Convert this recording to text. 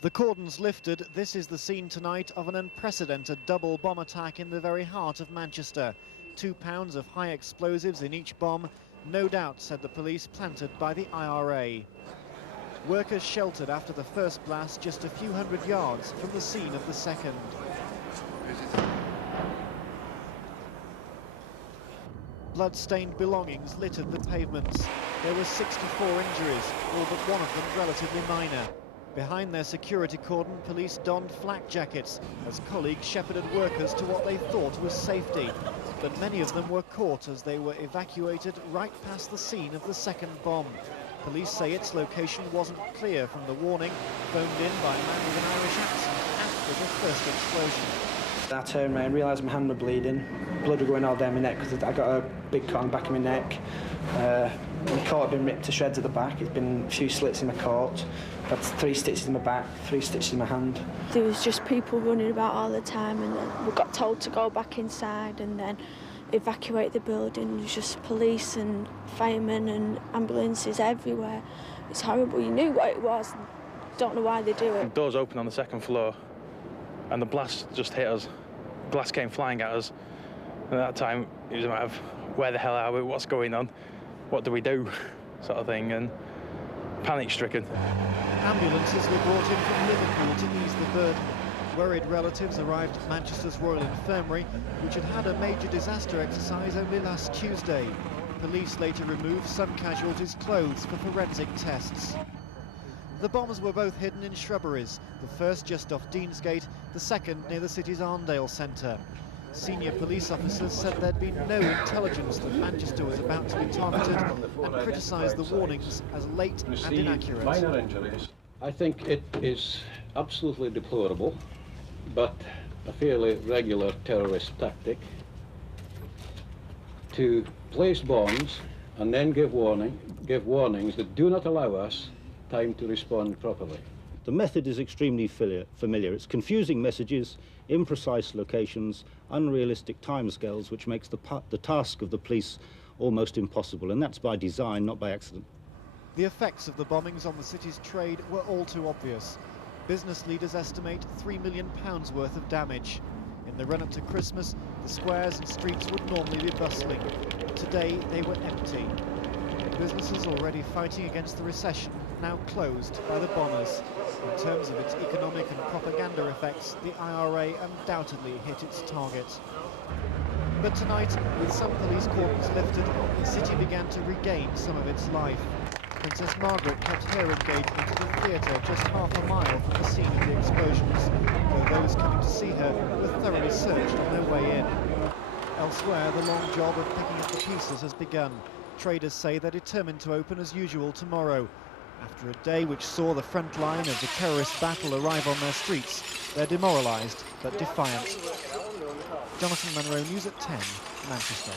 The cordons lifted, this is the scene tonight of an unprecedented double bomb attack in the very heart of Manchester. 2 pounds of high explosives in each bomb, no doubt, said the police, planted by the IRA. Workers sheltered after the first blast just a few hundred yards from the scene of the second. Blood-stained belongings littered the pavements. There were 64 injuries, all but one of them relatively minor. Behind their security cordon, police donned flak jackets as colleagues shepherded workers to what they thought was safety. But many of them were caught as they were evacuated right past the scene of the second bomb. Police say its location wasn't clear from the warning phoned in by a man with an Irish accent after the first explosion. I turned around and realised my hand was bleeding. Blood was going all down my neck because I got a big cut on the back of my neck. My coat had been ripped to shreds at the back. There's been a few slits in my coat. I had 3 stitches in my back, 3 stitches in my hand. There was just people running about all the time, and then we got told to go back inside and then evacuate the building. There was just police and firemen and ambulances everywhere. It's horrible. You knew what it was. Don't know why they do it. The doors open on the second floor, and the blast just hit us. Glass came flying at us. And at that time, it was a matter of where the hell are we? What's going on? What do we do? Sort of thing, and panic-stricken. Ambulances were brought in from Liverpool to ease the burden. Worried relatives arrived at Manchester's Royal Infirmary, which had had a major disaster exercise only last Tuesday. Police later removed some casualties' clothes for forensic tests. The bombs were both hidden in shrubberies, the first just off Deansgate, the second near the city's Arndale Centre. Senior police officers said there'd been no intelligence that Manchester was about to be targeted and criticised the warnings as late and inaccurate. Minor injuries. I think it is absolutely deplorable, but a fairly regular terrorist tactic to place bombs and then give warnings that do not allow us time to respond properly. The method is extremely familiar. It's confusing messages, imprecise locations, unrealistic timescales, which makes the task of the police almost impossible, and that's by design, not by accident. The effects of the bombings on the city's trade were all too obvious. Business leaders estimate £3 million worth of damage. In the run-up to Christmas, the squares and streets would normally be bustling. Today, they were empty. Businesses already fighting against the recession, now closed by the bombers. In terms of its economic and propaganda effects, the IRA undoubtedly hit its target. But tonight, with some police cordons lifted, the city began to regain some of its life. Princess Margaret kept her engagement at the theatre just half a mile from the scene of the explosions, though those coming to see her were thoroughly searched on their way in. Elsewhere, the long job of picking up the pieces has begun. Traders say they're determined to open as usual tomorrow. After a day which saw the front line of the terrorist battle arrive on their streets, they're demoralised but defiant. Jonathan Munro, News at 10, Manchester.